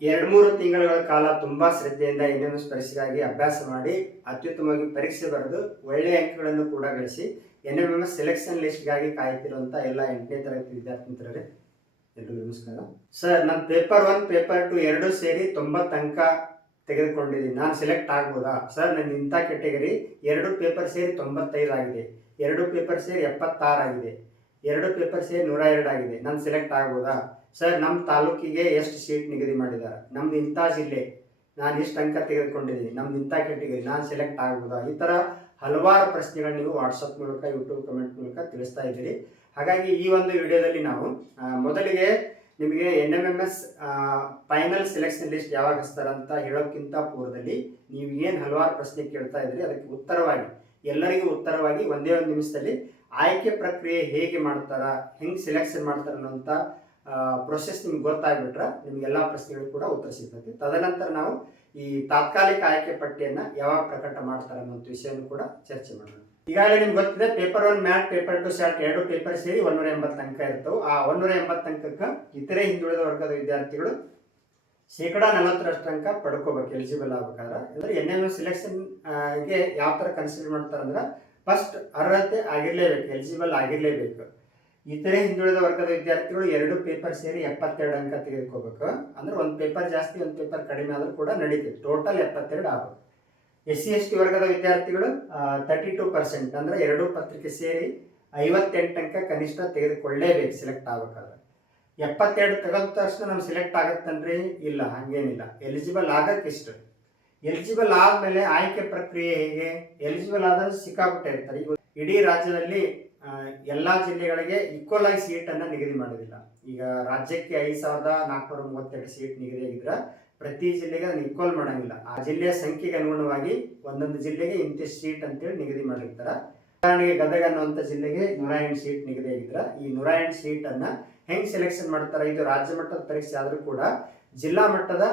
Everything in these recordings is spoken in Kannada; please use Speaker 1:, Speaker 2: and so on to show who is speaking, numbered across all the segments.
Speaker 1: ಎರಡು ಮೂರು ತಿಂಗಳ ಕಾಲ ತುಂಬಾ ಶ್ರದ್ಧೆಯಿಂದ ಎಸ್ ಪರೀಕ್ಷೆಗಾಗಿ ಅಭ್ಯಾಸ ಮಾಡಿ ಅತ್ಯುತ್ತಮವಾಗಿ ಪರೀಕ್ಷೆ ಬರೆದು ಒಳ್ಳೆಯ ಅಂಕಗಳನ್ನು ಕೂಡ ಗಳಿಸಿ N M M S selection ಲಿಸ್ಟ್ಗಾಗಿ ಕಾಯುತ್ತಿರುವಂಥ ಎಲ್ಲ ಎಂಟನೇ ತರಗತಿ ವಿದ್ಯಾರ್ಥಿ ಮಿತ್ರರೇ ಎಲ್ರಿಗೂ ನಮಸ್ಕಾರ. ಸರ್ ನಾನು ಪೇಪರ್ ಒನ್ ಪೇಪರ್ ಟು ಎರಡು ಸೇರಿ ತೊಂಬತ್ತು ಅಂಕ ತೆಗೆದುಕೊಂಡಿದ್ದೀನಿ. ನಾನು ಸೆಲೆಕ್ಟ್ ಆಗ್ಬೋದಾ? ಸರ್ ನನ್ನ ಇಂಥ ಕೆಟಗರಿ ಎರಡು ಪೇಪರ್ ಸೇರಿ ತೊಂಬತ್ತೈದು ಆಗಿದೆ. ಎರಡು ಪೇಪರ್ ಸೇರಿ ಎಪ್ಪತ್ತಾರು ಆಗಿದೆ. ಎರಡು ಪೇಪರ್ ಸೇರಿ ನೂರ ಎರಡು ಆಗಿದೆ. ನಾನು ಸೆಲೆಕ್ಟ್ ಆಗ್ಬೋದಾ? ಸರ್ ನಮ್ಮ ತಾಲೂಕಿಗೆ ಎಷ್ಟು ಸೀಟ್ ನಿಗದಿ ಮಾಡಿದ್ದಾರೆ ನಮ್ದು ಇಂಥ ಜಿಲ್ಲೆ. ನಾನು ಎಷ್ಟು ಅಂಕ ತೆಗೆದುಕೊಂಡಿದ್ದೀನಿ ನಮ್ದು ಇಂಥ ಕೆಟಗರಿ ನಾನು ಸೆಲೆಕ್ಟ್ ಆಗ್ಬೋದಾ? ಈ ಥರ ಹಲವಾರು ಪ್ರಶ್ನೆಗಳು ನೀವು ವಾಟ್ಸಪ್ ಮೂಲಕ ಯೂಟ್ಯೂಬ್ ಕಮೆಂಟ್ ಮೂಲಕ ತಿಳಿಸ್ತಾ ಇದ್ದೀರಿ. ಹಾಗಾಗಿ ಈ ಒಂದು ವಿಡಿಯೋದಲ್ಲಿ ನಾವು ಮೊದಲಿಗೆ ನಿಮಗೆ N M M S final selection list ಯಾವಾಗ ಹಚ್ತಾರೆ ಅಂತ ಹೇಳೋಕ್ಕಿಂತ ಪೂರ್ವದಲ್ಲಿ ನೀವು ಏನು ಹಲವಾರು ಪ್ರಶ್ನೆ ಕೇಳ್ತಾ ಇದ್ದೀರಿ, ಅದಕ್ಕೆ ಉತ್ತರವಾಗಿ, ಎಲ್ಲರಿಗೂ ಉತ್ತರವಾಗಿ ಒಂದೇ ಒಂದು ನಿಮಿಷದಲ್ಲಿ ಆಯ್ಕೆ ಪ್ರಕ್ರಿಯೆ ಹೇಗೆ ಮಾಡ್ತಾರ, ಹೆಂಗೆ ಸೆಲೆಕ್ಷನ್ ಮಾಡ್ತಾರ ಅನ್ನೋಂಥ ಪ್ರೊಸೆಸ್ ನಿಮ್ಗೆ ಗೊತ್ತಾಗ್ಬಿಟ್ರೆ ನಿಮ್ಗೆಲ್ಲ ಪ್ರಶ್ನೆಗಳು ಕೂಡ ಉತ್ತರ ಸಿಗ್ತೈತಿ ತದನಂತರ ನಾವು ಈ ತಾತ್ಕಾಲಿಕ ಆಯ್ಕೆ ಪಟ್ಟಿಯನ್ನು ಯಾವಾಗ ಪ್ರಕಟ ಮಾಡ್ತಾರೆ ಅನ್ನೋ ವಿಷಯವನ್ನು ಕೂಡ ಚರ್ಚೆ ಮಾಡೋಣ. ಈಗಾಗಲೇ ನಿಮ್ಗೆ ಗೊತ್ತಿದೆ paper one MAT paper two SAT ಎರಡು ಪೇಪರ್ ಸೇರಿ ಒಂದೂರ ಎಂಬತ್ತು ಅಂಕ ಇರ್ತವೆ. ಆ ಒಂದೂರ ಎಂಬತ್ತು ಅಂಕಕ್ಕೆ ಇತರೆ ಹಿಂದುಳಿದ ವರ್ಗದ ವಿದ್ಯಾರ್ಥಿಗಳು ಶೇಕಡಾ ನಲವತ್ತರಷ್ಟು ಅಂಕ ಪಡ್ಕೋಬೇಕು ಎಲಿಜಿಬಲ್ ಆಗ್ಬೇಕಾದ್ರೆ. ಅಂದ್ರೆ ಎನ್ ಸೆಲೆಕ್ಷನ್ಗೆ ಯಾವ ಥರ ಕನ್ಸಿಡರ್ ಮಾಡ್ತಾರೆ ಅಂದ್ರೆ ಫಸ್ಟ್ ಅರ್ಹತೆ ಆಗಿರಲೇಬೇಕು ಎಲಿಜಿಬಲ್ ಆಗಿರ್ಲೇಬೇಕು. ಇತರೆ ಹಿಂದುಳಿದ ವರ್ಗದ ವಿದ್ಯಾರ್ಥಿಗಳು ಎರಡು ಪೇಪರ್ ಸೇರಿ ಎಪ್ಪತ್ತೆರಡು ಅಂಕ ತೆಗೆದುಕೋಬೇಕು. ಅಂದ್ರೆ ಒಂದು ಪೇಪರ್ ಜಾಸ್ತಿ, ಒಂದು ಪೇಪರ್ ಕಡಿಮೆ ಆದರೂ ಕೂಡ ನಡೀತದೆ. ಟೋಟಲ್ ಎಪ್ಪತ್ತೆರಡು ಆಗಬೇಕು ಎಸ್ ಸಿ ಎಸ್ ಟಿ ವರ್ಗದ ವಿದ್ಯಾರ್ಥಿಗಳು ತರ್ಟಿ ಟೂ ಪರ್ಸೆಂಟ್ ಅಂದ್ರೆ ಎರಡು ಪತ್ರಿಕೆ ಸೇರಿ ಐವತ್ತೆಂಟು ಅಂಕ ಕನಿಷ್ಠ ತೆಗೆದುಕೊಳ್ಳೇಬೇಕು ಸೆಲೆಕ್ಟ್ ಆಗ್ಬೇಕಾದ್ರೆ. ಎಪ್ಪತ್ತೆರಡು ತಗೊಂಡ ತಕ್ಷಣ ನಮ್ಗೆ ಸೆಲೆಕ್ಟ್ ಆಗತ್ತನ್ರಿ ಇಲ್ಲ, ಹಂಗೇನಿಲ್ಲ. ಎಲಿಜಿಬಲ್ ಆಗಕ್ಕೆ ಇಷ್ಟು. ಎಲಿಜಿಬಲ್ ಆದಮೇಲೆ ಆಯ್ಕೆ ಪ್ರಕ್ರಿಯೆ ಹೇಗೆ? ಎಲಿಜಿಬಲ್ ಆದ್ರೆ ಸಿಕ್ಕಾಪಟ್ಟೆ ಇರ್ತಾರೆ. ಇಡೀ ರಾಜ್ಯದಲ್ಲಿ ಎಲ್ಲಾ ಜಿಲ್ಲೆಗಳಿಗೆ ಈಕ್ವಲ್ ಆಗಿ ಸೀಟ್ ಅನ್ನ ನಿಗದಿ ಮಾಡೋದಿಲ್ಲ ಈಗ ರಾಜ್ಯಕ್ಕೆ ಐದ್ ಸಾವಿರದ ನಾಲ್ಕುನೂರ ಮೂವತ್ತೆರಡು ಸೀಟ್ ನಿಗದಿ ಆಗಿದ್ರ ಪ್ರತಿ ಜಿಲ್ಲೆಗೆ ಅದನ್ನು ಈಕ್ವಲ್ ಮಾಡಂಗಿಲ್ಲ. ಆ ಜಿಲ್ಲೆಯ ಸಂಖ್ಯೆಗೆ ಅನುಗುಣವಾಗಿ ಒಂದೊಂದು ಜಿಲ್ಲೆಗೆ ಇಂತಿಷ್ಟು ಸೀಟ್ ಅಂತೇಳಿ ನಿಗದಿ ಮಾಡಿರ್ತಾರೆ. ಉದಾಹರಣೆಗೆ ಗದಗ ಅನ್ನುವಂಥ ಜಿಲ್ಲೆಗೆ ನೂರ ಎಂಟು ಸೀಟ್ ನಿಗದಿ ಆಗಿದ್ರ ಈ ನೂರ ಎಂಟು ಸೀಟ್ ಅನ್ನ ಹೆಂಗ್ ಸೆಲೆಕ್ಷನ್ ಮಾಡ್ತಾರೆ? ಇದು ರಾಜ್ಯ ಮಟ್ಟದ ಪರೀಕ್ಷೆ ಆದರೂ ಕೂಡ ಜಿಲ್ಲಾ ಮಟ್ಟದ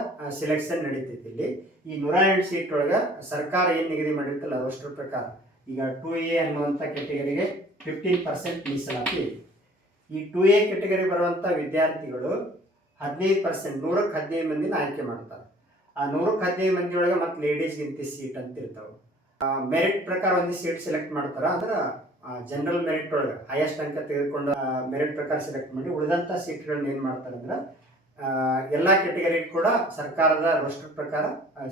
Speaker 1: ಸೆಲೆಕ್ಷನ್ ನಡೀತೈತಿ ಇಲ್ಲಿ. ಈ ನೂರ ಎಂಟು ಸೀಟ್ ಒಳಗ ಸರ್ಕಾರ ಏನು ನಿಗದಿ ಮಾಡಿರ್ತಲ್ಲ ಅದಷ್ಟರ ಪ್ರಕಾರ ಈಗ ಟು ಎ ಅನ್ನುವಂಥ ಕೆಟಗರಿಗೆ ಫಿಫ್ಟೀನ್ ಪರ್ಸೆಂಟ್ ಮೀಸಲಾತಿ. ಈ ಟು ಎ ಕೆಟಗರಿ ಬರುವಂಥ ವಿದ್ಯಾರ್ಥಿಗಳು ಹದಿನೈದು ಪರ್ಸೆಂಟ್ ನೂರಕ್ಕೆ ಹದಿನೈದು ಮಂದಿನ ಆಯ್ಕೆ ಮಾಡ್ತಾರೆ. ಆ ನೂರಕ್ಕೆ ಹದಿನೈದು ಮಂದಿ ಒಳಗೆ ಮತ್ತೆ ಲೇಡೀಸ್ ಗಿಂತ ಸೀಟ್ ಅಂತ ಇರ್ತಾವೆ. ಮೆರಿಟ್ ಪ್ರಕಾರ ಒಂದು ಸೀಟ್ ಸೆಲೆಕ್ಟ್ ಮಾಡ್ತಾರೆ ಅಂದ್ರೆ ಜನರಲ್ ಮೆರಿಟ್ ಒಳಗೆ ಹೈಯೆಸ್ಟ್ ಅಂಕ ತೆಗೆದುಕೊಂಡು ಮೆರಿಟ್ ಪ್ರಕಾರ ಸೆಲೆಕ್ಟ್ ಮಾಡಿ ಉಳಿದಂಥ ಸೀಟ್ಗಳನ್ನ ಏನು ಮಾಡ್ತಾರೆ ಅಂದ್ರೆ ಎಲ್ಲ ಕೆಟಗರಿ ಕೂಡ ಸರ್ಕಾರದ ರೋಸ್ಟರ್ ಪ್ರಕಾರ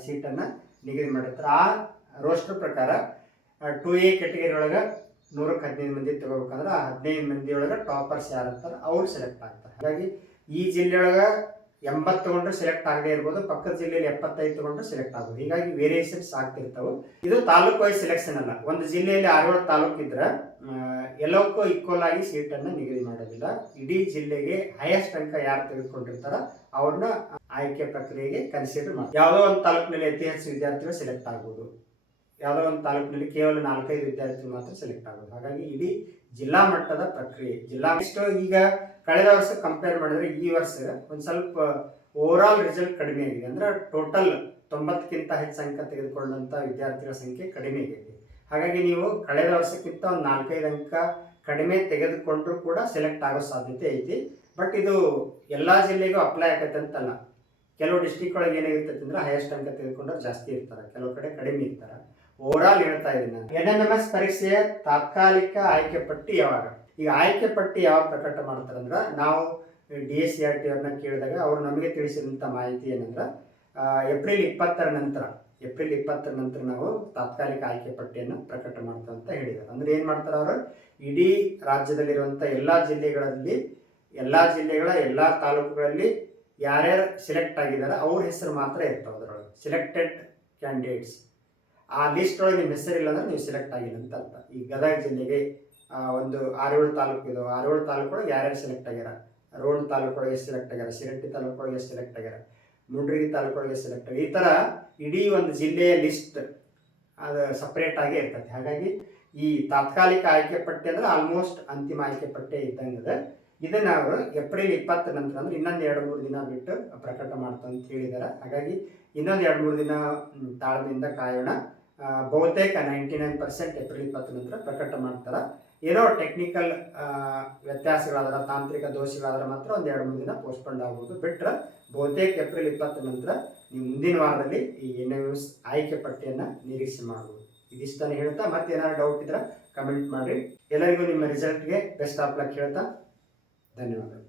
Speaker 1: ಸೀಟನ್ನು ನಿಗದಿ ಮಾಡಿರ್ತಾರೆ. ಆ ರೋಸ್ಟರ್ ಪ್ರಕಾರ ಟು ಎ ಕೆಟಗರಿ ಒಳಗೆ ನೂರಕ್ಕೆ ಹದಿನೈದು ಮಂದಿ ತಗೋಬೇಕಂದ್ರೆ ಆ ಹದಿನೈದು ಮಂದಿ ಒಳಗೆ ಟಾಪರ್ಸ್ ಯಾರು ಇರ್ತಾರೆ ಅವ್ರು ಸೆಲೆಕ್ಟ್ ಆಗ್ತಾರೆ. ಹಾಗಾಗಿ ಈ ಜಿಲ್ಲೆಯೊಳಗೆ ಎಂಬತ್ತು ತಗೊಂಡ್ರೆ ಸೆಲೆಕ್ಟ್ ಆಗದೆ ಇರ್ಬೋದು, ಪಕ್ಕದ ಜಿಲ್ಲೆಯಲ್ಲಿ ಎಪ್ಪತ್ತೈದು ತಗೊಂಡ್ರೆ ಸೆಲೆಕ್ಟ್ ಆಗ್ಬೋದು. ಹೀಗಾಗಿ ವೇರಿಯೇಷನ್ಸ್ ಆಗ್ತಿರ್ತಾವೆ. ಇದು ತಾಲೂಕು ವೈಸ್ ಸೆಲೆಕ್ಷನ್ ಅಲ್ಲ. ಒಂದು ಜಿಲ್ಲೆಯಲ್ಲಿ ಆರೇಳು ತಾಲೂಕು ಇದ್ರೆ ಎಲ್ಲಕ್ಕೂ ಈಕ್ವಲ್ ಆಗಿ ಸೀಟನ್ನು ನಿಗದಿ ಮಾಡೋದಿಲ್ಲ. ಇಡೀ ಜಿಲ್ಲೆಗೆ ಹೈಯೆಸ್ಟ್ ಅಂಕ ಯಾರು ತೆಗೆದುಕೊಂಡಿರ್ತಾರ, ಅವ್ರನ್ನ ಆಯ್ಕೆ ಪ್ರಕ್ರಿಯೆಗೆ ಕನ್ಸಿಡರ್ ಮಾಡ್ತಾರೆ ಯಾವುದೋ ಒಂದು ತಾಲೂಕಿನಲ್ಲಿ ಅತಿ ಹೆಚ್ಚು ವಿದ್ಯಾರ್ಥಿಗಳು ಸೆಲೆಕ್ಟ್ ಆಗ್ಬೋದು. ಯಾವುದೋ ಒಂದು ತಾಲೂಕಿನಲ್ಲಿ ಕೇವಲ ನಾಲ್ಕೈದು ವಿದ್ಯಾರ್ಥಿಗಳು ಮಾತ್ರ ಸೆಲೆಕ್ಟ್ ಆಗೋದು. ಹಾಗಾಗಿ ಇಡೀ ಜಿಲ್ಲಾ ಮಟ್ಟದ ಪ್ರಕ್ರಿಯೆ, ಜಿಲ್ಲಾ ಇಷ್ಟು ಈಗ ಕಳೆದ ವರ್ಷ ಕಂಪೇರ್ ಮಾಡಿದ್ರೆ ಈ ವರ್ಷ ಒಂದು ಸ್ವಲ್ಪ ಓವರ್ ಆಲ್ ರಿಸಲ್ಟ್ ಕಡಿಮೆ ಆಗಿದೆ. ಅಂದ್ರೆ ಟೋಟಲ್ ತೊಂಬತ್ತಕ್ಕಿಂತ ಹೆಚ್ಚು ಅಂಕ ತೆಗೆದುಕೊಂಡಂತ ವಿದ್ಯಾರ್ಥಿಗಳ ಸಂಖ್ಯೆ ಕಡಿಮೆ ಆಗಿದೆ ಹಾಗಾಗಿ ನೀವು ಕಳೆದ ವರ್ಷಕ್ಕಿಂತ ಒಂದು ನಾಲ್ಕೈದು ಅಂಕ ಕಡಿಮೆ ತೆಗೆದುಕೊಂಡ್ರು ಕೂಡ ಸೆಲೆಕ್ಟ್ ಆಗೋ ಸಾಧ್ಯತೆ ಐತಿ. ಬಟ್ ಇದು ಎಲ್ಲಾ ಜಿಲ್ಲೆಗೂ ಅಪ್ಲೈ ಆಗತ್ತೆ ಅಂತಲ್ಲ. ಕೆಲವು ಡಿಸ್ಟಿಕ್ ಒಳಗೆ ಏನಾಗಿರ್ತೈತೆ ಅಂದ್ರೆ ಹೈಯೆಸ್ಟ್ ಅಂಕ ತೆಗೆದುಕೊಂಡ್ರೆ ಜಾಸ್ತಿ ಇರ್ತಾರೆ. ಕೆಲವು ಕಡೆ ಕಡಿಮೆ ಇರ್ತಾರೆ. ಓವರ್ ಹೇಳ್ತಾ ಇದ್ದೀನಿ. ನಾನು ಎನ್ ಎಂ ಎಸ್ ಪರೀಕ್ಷೆಯ ತಾತ್ಕಾಲಿಕ ಆಯ್ಕೆ ಪಟ್ಟಿ ಯಾವಾಗ? ಈಗ ಆಯ್ಕೆ ಪಟ್ಟಿ ಯಾವಾಗ ಪ್ರಕಟ ಮಾಡ್ತಾರೆ ಅಂದ್ರೆ ನಾವು D S C R T ಅವ್ರನ್ನ ಕೇಳಿದಾಗ ಅವರು ನಮಗೆ ತಿಳಿಸಿದಂಥ ಮಾಹಿತಿ ಏನಂದ್ರೆ ಏಪ್ರಿಲ್ ಇಪ್ಪತ್ತರ ನಂತರ ಏಪ್ರಿಲ್ ಇಪ್ಪತ್ತರ ನಂತರ ನಾವು ತಾತ್ಕಾಲಿಕ ಆಯ್ಕೆ ಪಟ್ಟಿಯನ್ನು ಪ್ರಕಟ ಮಾಡ್ತ ಅಂತ ಹೇಳಿದ್ದಾರೆ. ಅಂದ್ರೆ ಏನು ಮಾಡ್ತಾರೆ ಅವರು? ಇಡೀ ರಾಜ್ಯದಲ್ಲಿರುವಂಥ ಎಲ್ಲ ಜಿಲ್ಲೆಗಳಲ್ಲಿ, ಎಲ್ಲ ಜಿಲ್ಲೆಗಳ ಎಲ್ಲ ತಾಲೂಕುಗಳಲ್ಲಿ ಯಾರ್ಯಾರು ಸೆಲೆಕ್ಟ್ ಆಗಿದ್ದಾರೆ ಅವ್ರ ಹೆಸರು ಮಾತ್ರ ಇರ್ತಾವೆ ಅದರೊಳಗೆ. ಸೆಲೆಕ್ಟೆಡ್ ಕ್ಯಾಂಡಿಡೇಟ್ಸ್ ಆ ಲಿಸ್ಟ್ ಒಳಗೆ ನಿಮ್ಮ ಹೆಸರಿಲ್ಲ ಅಂದ್ರೆ ನೀವು ಸೆಲೆಕ್ಟ್ ಆಗಿಲ್ಲ ಅಂತ ಅರ್ಥ. ಈ ಗದಗ ಜಿಲ್ಲೆಗೆ ಒಂದು ಆರೇಳು ತಾಲೂಕು ಇದು. ಆರೇಳು ತಾಲೂಕೊಳಗೆ ಯಾರ್ಯಾರು ಸೆಲೆಕ್ಟ್ ಆಗ್ಯಾರ? ರೋಣ ತಾಲೂಕೊಳಗೆ ಸೆಲೆಕ್ಟ್ ಆಗ್ಯಾರ? ಶಿರಟ್ಟಿ ತಾಲೂಕೊಳಗೆ ಸೆಲೆಕ್ಟ್ ಆಗ್ಯಾರ? ಮುಂಡ್ರಿಗಿ ತಾಲೂಕೊಳಗೆ ಸೆಲೆಕ್ಟ್ ಆಗ್ಯಾರ? ಈ ಥರ ಇಡೀ ಒಂದು ಜಿಲ್ಲೆಯ ಲಿಸ್ಟ್ ಅದು ಸಪ್ರೇಟ್ ಆಗೇ ಇರ್ತದೆ ಹಾಗಾಗಿ ಈ ತಾತ್ಕಾಲಿಕ ಆಯ್ಕೆ ಪಟ್ಟಿ ಅಂದ್ರೆ ಆಲ್ಮೋಸ್ಟ್ ಅಂತಿಮ ಆಯ್ಕೆ ಪಟ್ಟಿ ಇದ್ದಂಗದ ಇದನ್ನು ಅವರು ಏಪ್ರಿಲ್ ಇಪ್ಪತ್ತ ನಂತರ ಅಂದ್ರೆ ಇನ್ನೊಂದು ಎರಡು ಮೂರು ದಿನ ಬಿಟ್ಟು ಪ್ರಕಟ ಮಾಡ್ತಾ ಅಂತ ಹೇಳಿದ್ದಾರೆ ಹಾಗಾಗಿ ಇನ್ನೊಂದು ಎರಡು ಮೂರು ದಿನ ತಾಳ್ಮೆಯಿಂದ ಕಾಯೋಣ. ಬಹುತೇಕ ನೈಂಟಿ ನೈನ್ ಪರ್ಸೆಂಟ್ ಏಪ್ರಿಲ್ ಇಪ್ಪತ್ತು ನಂತರ ಪ್ರಕಟ ಮಾಡ್ತಾರೆ. ಏನೋ ಟೆಕ್ನಿಕಲ್ ವ್ಯತ್ಯಾಸಗಳಾದ್ರೆ, ತಾಂತ್ರಿಕ ದೋಷಗಳಾದ್ರೆ ಮಾತ್ರ ಒಂದು ಎರಡು ಮೂರು ದಿನ ಪೋಸ್ಟ್ಪೋಂಡ್ ಆಗ್ಬೋದು. ಬಿಟ್ಟರೆ ಬಹುತೇಕ ಏಪ್ರಿಲ್ ಇಪ್ಪತ್ತು ನಂತರ ನೀವು ಮುಂದಿನ ವಾರದಲ್ಲಿ ಈ ಎನ್ ಎಸ್ ಆಯ್ಕೆ ಪಟ್ಟಿಯನ್ನು ನಿರೀಕ್ಷೆ ಮಾಡ್ಬೋದು. ಇದಿಷ್ಟನ್ನು ಹೇಳ್ತಾ, ಮತ್ತೆ ಏನಾದ್ರು ಡೌಟ್ ಇದ್ರೆ ಕಮೆಂಟ್ ಮಾಡಿ ಎಲ್ಲರಿಗೂ ನಿಮ್ಮ ರಿಸಲ್ಟ್ಗೆ ಬೆಸ್ಟ್ ಆಫ್ ಲಕ್ ಹೇಳ್ತಾ, ಧನ್ಯವಾದಗಳು.